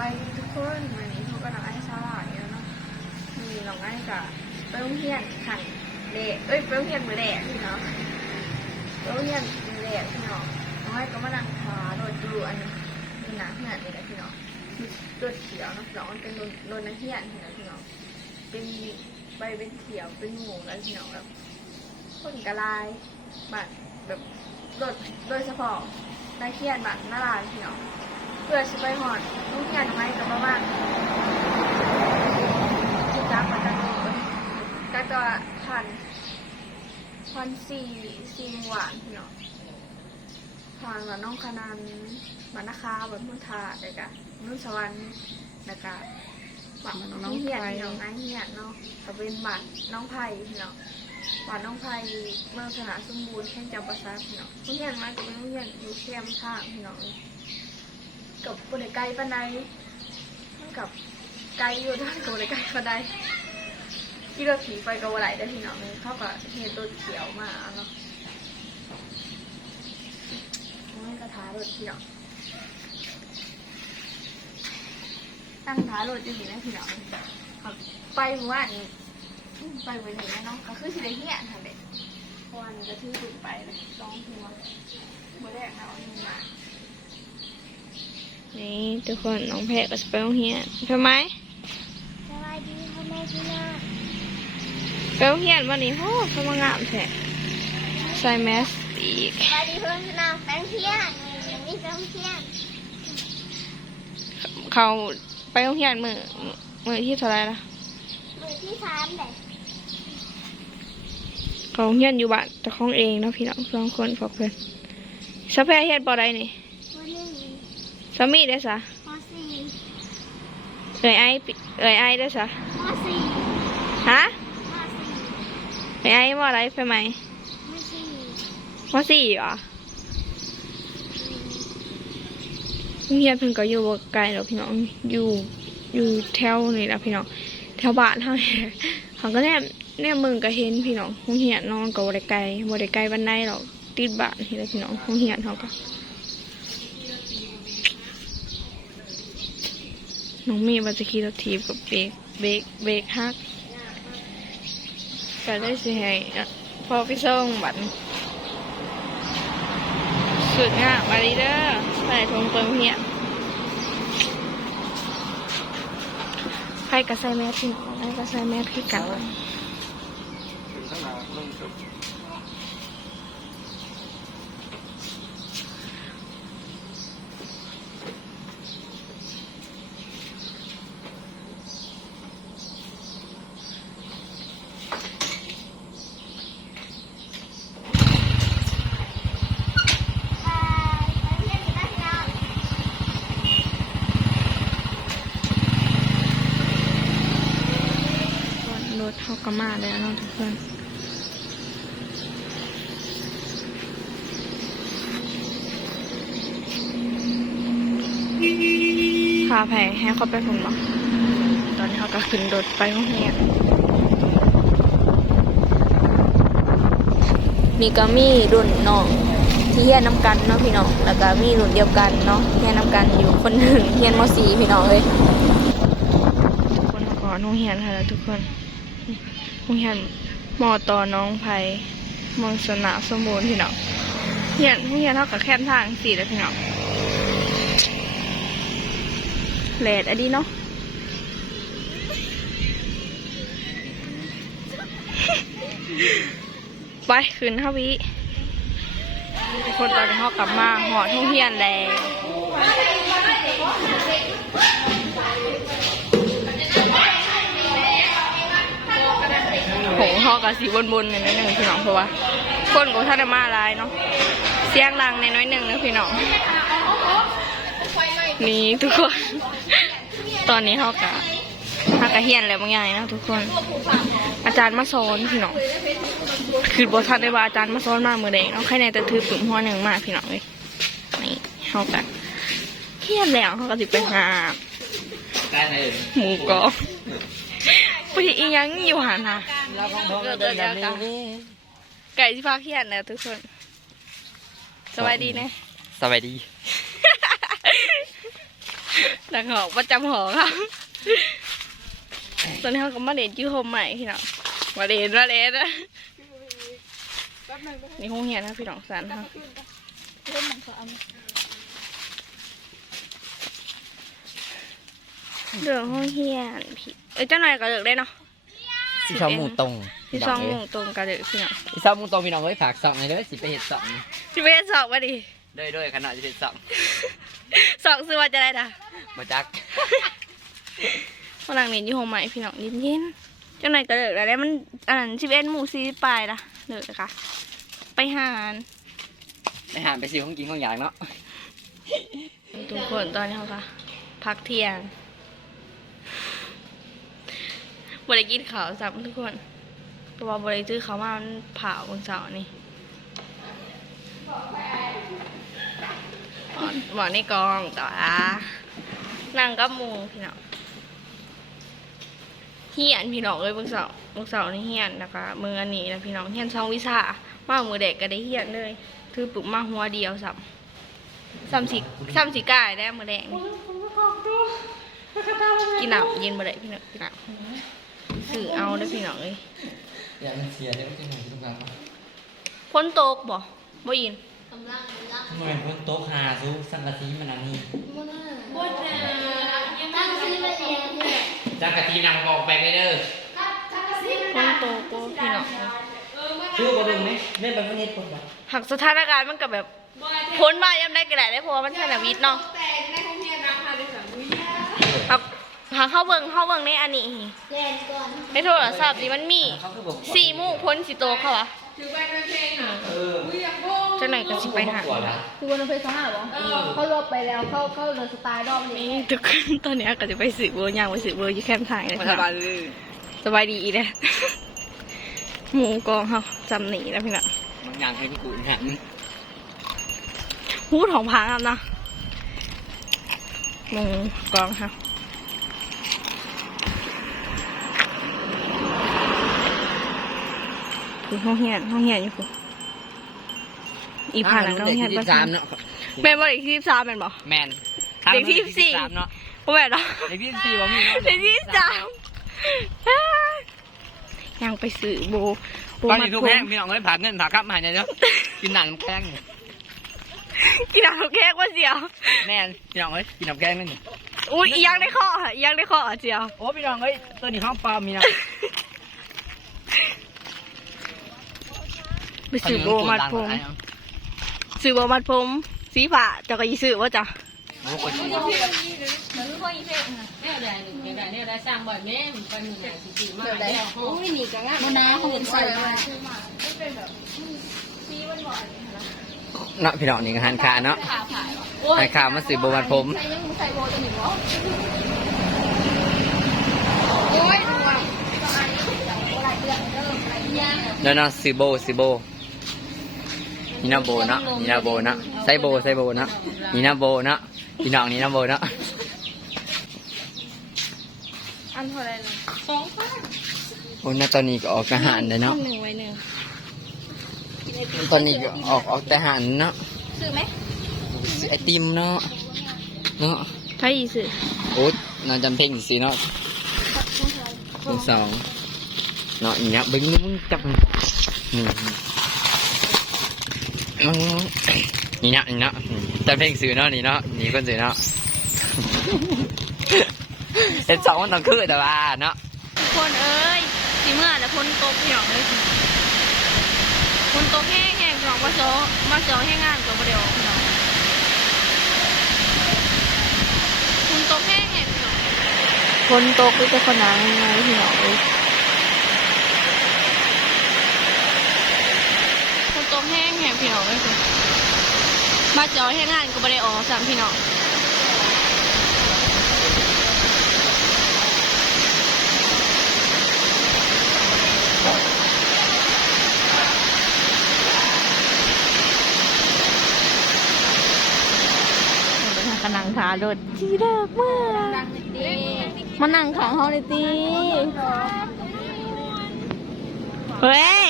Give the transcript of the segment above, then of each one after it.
บายดีทุกคนวันนี้พบกับน้องไอ้ชาลาเนี่ยเนาะมีน้องไอ้กับไปโรงเรียนขันเด็กเอ้ยไปโรงเรียนมือแดกพี่เนาะไปโรงเรียนมือแดกพี่เนาะน้องไอ้ก็มานั่งทาโดดดูอันนี้นะเพื่อนนี่แหละพี่เนาะตัวเขียวเนาะน้องมันเป็นโดนโดนนักเรียนพี่เนาะพี่เนาะเป็นใบเป็นเขียวเป็นหมูแล้วพี่เนาะแบบคนกระลายแบบแบบโดยโดยเฉพาะนักเรียนแบบน่ารักพี่เนาะ พื่อจะไปหอดลูกยันไม้กับบ้านที่จับมาจากนู้นก็จะพันพันสี่สี่หวานพี่เนาะผ่านว่าน้องคณันมานาคาบนพุทธาเด็กอะนุ่นสวรรค์แล้วก็บัตรน้องเฮียนพี่น้องไอ้เฮียนเนาะก็เป็นบัตรน้องไผ่พี่เนาะบัตรน้องไผ่เมืองสนาสมบูรณ์แข่งจำปาซาพี่เนาะลูกเฮียนมาก็เป็นลูกเฮียนอยู่เข้มข้างพี่เนาะ กับบนไกลปานใดมันกับไกลอยู่ด้านกับบนไกลปานใดที่เราขี่ไปกับอะไรได้พี่น้องเขาก็เห็นตัวเขียวมาเนาะไม่กระทารถพี่น้องตั้งท้ารถอยู่นี่นะพี่น้องไปเมื่อวานนี้อืมไปไหนนะเนาะก็คือสิได้เหี้ยทันเด็กวันก็ชื่อถึงไปเลยสองหัวเมื่อแรกเราเอาเงินมา นี่ทุกคนน้องแพะก็จะไปโรงเรียนทำไมสวัสดีพ่อแม่พี่น้องไปโรงเรียนวันนี้โอ้เขามางามแท้ใส่แมสอีกสวัสดีเพื่อนพี่น้องแฟนเที่ยงยังมีแฟนเที่ยงเขาไปโรงเรียนมือมือที่เท่าไหรล่ะมือที่สามเลยเขาโรงเรียนอยู่บ้านแต่ของเองเนาะพี่น้องสองคนพอเพื่อนสะแพะเฮ็ดบ่ได้นี่วันหนึ่ง สามีได้อสะมสี่เอ่ยไอปิเอ่ยไอได้อสะมสี่ฮะมสี่เอ่ยไอว่าอะไรไปไหมมสี่ว่าสี่เหรอโรงเรียนเพิ่นก็อยู่บ่ไกลหรอกพี่น้อง อยู่อยู่แถวนี่แหละพี่น้อง แถวบ้านเฮานี่แหละเขาก็แนมแนมมึงก็เห็นพี่น้องโรงเรียนนอนก็บ่ได้ไกลบ่ได้ไกลบันไดหรอกติดบ้านนี่แหละพี่น้องโรงเรียนเฮาก็ น้องมีว่าจะขี่รถถีบกับเบรกเบรกเบรกฮักก็ได้สิให้อะพอไปส่งบัตรสุดงามมาดีเด้อใส่ทงเติมเหียใครก็ใส่แมสพี่น้องใครก็ใส่แมสพี่กัน ถึงข้างหน้าลงจบ อ่าแฟนเที่ยงอยู่ด้านน้อง รถ เขาก็มาแล้วเนาะทุกคนพาแผงให้เขาไปผมบอกตอนนี้เขาก็ขึ้นรถไปโรงเรียนมีก็มีรุ่นน้องที่เฮียนน้ำกันเนาะพี่น้องแล้วก็มีรุ่นเดียวกันเนาะเฮียนน้ำกันอยู่คนหนึ่งเฮียนมอสีพี่น้องเลยคนขอน้องเฮียนค่ะแล้วทุกคน งเฮียนมอต่อน้องไผ่เมองสนาสมบูรณ์พี่น้องเฮียนน้องเฮียนเท่ากับแค่ทางสี่เลยพี่น้องแหลดอันนี้เนาะไปขึ้นเท่าวิคนตอนนี้เขากลับมาหอทุ่งเฮียนแล้ว หเขากับสีบนๆในน้อยหนึ่งพี่น้องเพราะว่าคนกับท่านได้มาลายเนาะเสียงดังในน้อยหนึ่งนะพี่น้องนี่ทุกคน ตอนนี้เขากะเขากะเฮียนแล้วบางอย่างนะทุกคน อาจารย์มาสอนพี่น้องคือบททันได้ว่าอาจารย์มาสอนมาเมื่อใดเนาะแค่ในแต่ถือปุ่มหัวหนึ่งมาพี่น้องเลยนี่เขากะเฮียนแล้วเขาก็สิไปหาหมูกรอบไปอีหยังอยู่หันนะ ราของผมเดินแบบนี้ ไก่ที่พักเฮียนแล้วทุกคนสบายดีนะ สวัสดีดังหอกประจำหอครับตอนนี้เขาก็มาเด่นชื่อโฮมใหม่พี่น้องมาเด่นมาเด่นนะนี่ห้องเฮียนนะพี่น้องสันครับเรื่องห้องเฮียนพี่เอ้ยเจ้าหน่อยก็เลิกได้เนาะ สิชอบหมูตรงพี่ซองหมงตรงก็เลิกพี่น้องสิชอบหมูตรงพี่น้องเอ้ยฝากสองเลยเด้อสิไปเห็ดสองพี่เบสสอบมาดิด้วยด้วยขนาดจะเห็ดสองสอบซื้อว่าจะได้ด่ะมาจักฝรั่งเรียนอยู่ห้องใหม่พี่น้องเย็นๆเจ้าหน่อยก็เลิกแล้วได้มันอันนั้นสิบเอ็ดหมู่สี่ปลายละเลิกเลยค่ะ ไปหารไปหาไปซื้อของกินของอย่างเนาะทุกคนตอนนี้เขาค่ะ พักเที่ยง บริกินข้าสับทุกคนเพราะว่าบริซื้อเขามามันเผาบนเสานี่หมอนในกองต่อละนั่งกับมูพี่น้องเฮียนพี่น้องเอ้ยบนเสาบนเสานี่เฮียนนะคะมืออันนี้นะพี่น้องเฮียนช่องวิชามามือเด็กก็ได้เฮียนเลยถือปลุกมาหัวเดียวสับซ้ำสีซ้ำสีกายได้มาแดงกินหนับเย็นมาได้พี่น้องกินหนับ สื่อเอาได้อพี่น้องเลยอย่ามันเสียเด้อที่ไหนทุกครั้งพ้นโตกบ่บ่ยินกำลังกำลังเหมือนคนโต๊ะหาซูสังกะสีมันอันนี้ตั้งชื่อมาเรียนเลยสังกะสีนำกองไปไม่เด้อพ้นโตกบ่พี่น้องชื่อบ่ดึงไหมเล่นแบบนี้คนบ่หักสถานการณ์มันก็แบบพ้นมายังได้ก็ได้ได้เพราะว่ามันชนะวิทย์เนาะหัก หักเข้าเบิ่งเข้าเบิ่งในอันนี้เรียนก่อนในโทรศัพท์นี่มันมีเขาคือบอกสี่โมงพ้นสิโตกเขาวะเออเจ้าหน่อยก็สิไปหากว่าละคือวันนั้นเพชรสหายเหรอเขาลบไปแล้วเขาเขาเดินสไตล์รอบนี้นี่ทุกคนตอนนี้ก็จะไปสืบเบอร์ย่างไปสืบเบอร์อยู่แคมป์ทางเลยมันค่ะสบายเลยสบายดีเลยหมูกองเขาจำหนีแล้วพี่น้องบางอย่างให้พี่กูหันหูของพังครับเนาะหมูกองเขา คือห้องเฮียนห้องเฮียนอยู่คืออีผ่านหลังห้องเฮียนที่ปะสามเนาะเป็นบ่เด็กที่สามเป็นบ่แมนเด็กที่สี่สามเนาะบ่แม่นเนาะเด็กที่สี่ว่ามีเนาะเด็กที่สามยังไปซื้อโบโบตอนมันี้ดทุกผมแห้งพี่น้องเอ้ยผ่าเงินผ่ากลับมาให้หน่อยเนาะกินหนังน้ำแข็งกินน้ำแข็งว่าเสียวแม่นพี่น้องเอ้ยกินน้ำแข็งนั่นนี่อุ้ยอียังได้ข้อค่ะอียังได้ข้อเจียวโอ้พี่น้องเอ้ยตัวนี้ห้องปลามีนะ ไปซื้อโบมัดผมซื้อโบมัดผมสีฟ้าเจะก็ยีซื้อว่าจ้ะโอ้โหคนมันน้าเขาเป็นใส่มาเนาะพี่น้องนี่ก็หันขาเนาะหันขามาสื่อโบวันผมใส่ยังใส่โบจะหนึ่งเหรอเนาะเนาะสื่อโบสื่อโบ นี่นาโบเนาะนี่นาโบเนาะใส่โบใส่โบเนาะนี่นาโบเนาะพี่น้องนี่นาโบเนาะอันเท่าไรเลยโอ้ยนาตอนนี้ก็ออกทหารเลยเนาะหนึ่งไว้หนึ่งตอนนี้ก็ออกออกทหารเนาะซื้อไหมซื้อไอติมเนาะเนาะถ้ายีซื้อโอ้ยนอนจำเพลงสิเนาะเพลงสองเนาะอย่างเงี้ยเบิ้งมึงจับนี่มึง นี่เนาะนี่เนาะจำเพลงสื่อเนาะนี่เนาะนี่คนสื่อเนาะเห็นสองมันต้องคือแต่ว่าเนาะคนเอ้ยสีเมื่อแต่พ้นโต๊ะพี่น้องเลยพ้นโต๊ะแห้งแห้งพี่น้องมาโซมาโซแห้งงานตัวเดียวพี่น้องพ้นโต๊ะแห้งแห้งพี่น้องพ้นโต๊ะก็จะคนนั้นไงพี่น้องเลยพ้นโต๊ะ แห้งแห้งพี่น้องเลยคือมาจอยแห้งงานก็ไม่ได้ออกสามพี่น้องกำลังขาโดดจีเลิกเมื่อมานั่งขางเขาเลยตี เฮ้ย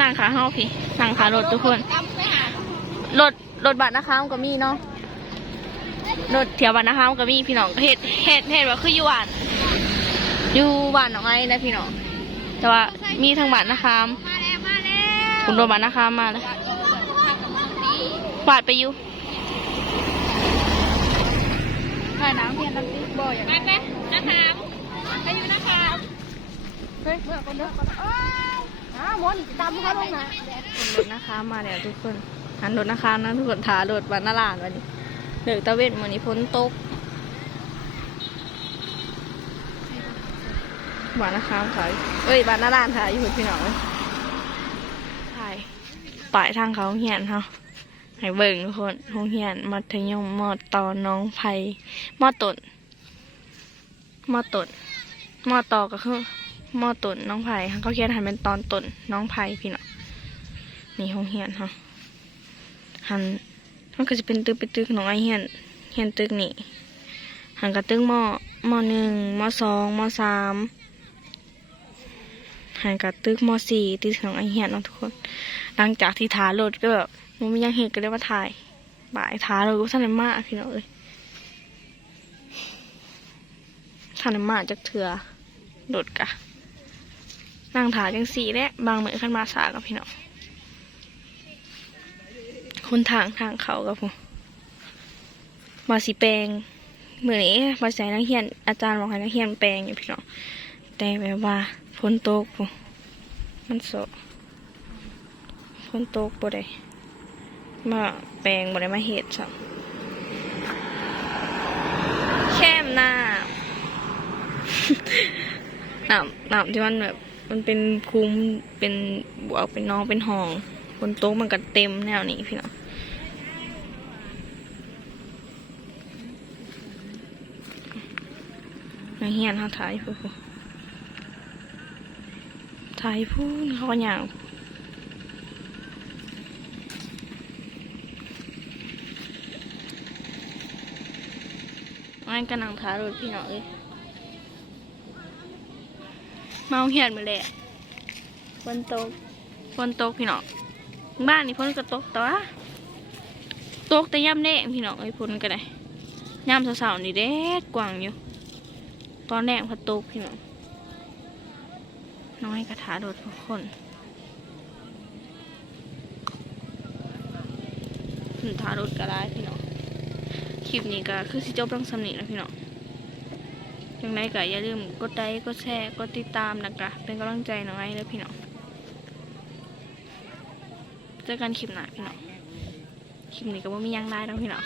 นั่งขาเขาพี่นั่งขารถทุกคนรถรถบัตรนะคะมันก็มีเนาะรถเที่ยวบ้านนะคะก็มีพี่น้องเฮ็ดเฮ็ดเฮ็ดว่าคืออยู่บ้านอยู่บ้านหนองไอ้นะพี่น้องแต่ว่ามีทางบ้านนะคะคุณโดนบ้านนะคะมาเลยวาดไปอยู่ถ่ายน้ำเพียนน้ำติ๊กบ่อย่างไปไปนะครับไปอยู่นะครับเฮ้ยเมื่อคนเด้อคน อ้าวอ้าวมนตามเขาลงนะรถนะคะมาแล้วทุกคนหันรถนะคะนะทุกคนถารถบ้านนาลานวันนี้เดือดตะเวนวันนี้ฝนตกบานนะคะขายเอ้ยบานนาลานถ่ายอยู่พี่น้องเอ้ยถ่ายปลายทางเขาเหียนเฮาให้เบิ่งทุกคนโรงเหียนมัธยมมอตอน้องไผ่มอต้นมอต้นมอตอก็คือ มอต้นน้องไผ่เขาเขียนให้เป็นตอนต้นน้องไผ่พี่เน้องนี่ห้องเฮียนค่ะหันมันก็จะเป็นตึกเป็นตึกของไอเฮียนเฮียนตึกนี่หันกับตึกมอมอหนึ่งมอสองมอสามหันกับตึกมอสี่ตึกของไอเฮียนเนาะทุกคน หลังจากที่ทารถก็แบบมันไม่ยังเห็นก็เลยมาถ่ายบ่ายทารถก็ท่านได้มากพี่เน้องเอ้ยท่านได้มากจากเถื่อโดดกะ นั่งถาจังสีและบางเหมือนขึ้นมาสากับพี่น้องคนทางทางเขากับผมมาสีแปลงเหมือนนี้มาใส่นักเรียนอาจารย์บอกให้นักเรียนแปลงอยู่พี่น้องแต่แบบว่าฝนตกผมมันโสฝนตกบ่ได้มาแปลงบ่ได้มาเฮ็ดซ้ำแค่มน้ำน้ำน้ำที่มันแบบ มันเป็นคุ้มเป็นบวกเป็นน้องเป็นห้อง บนโต๊ะมันก็เต็มแนวนี้พี่น้องนักเฮียนเขาถ่ายผู้ถ่ายผู้เขาก็อย่างอันกันนังถ่ายรถพี่น้องเอ้ย มาเฮียนมาเลยบนต๊ะบนต๊ะพี่น้องบ้านนี่พ้นก็ตกตัวตกแต่ย่ำแดงพี่น้องไอ้ยพ้นก็ได้ย่ำสาวๆนี่เด็ดกว่างอยู่ ตอนแรกพัดตกพี่น้องน้อยกระถาโดดทุกคนถึงทาโดดก็ได้พี่น้องคลิปนี้ก็คือสิจบต้องสำนีแล้วพี่น้อง ยังไงก็อย่าลืมกดไลค์กดแชร์กดติดตามนะคะเป็นกำลังใจน้องไอ้แลยพี่น้องเจอกันคลิปหน้าพี่น้องคลิปนี้ก็บ่มียังได้แล้วพี่น้อง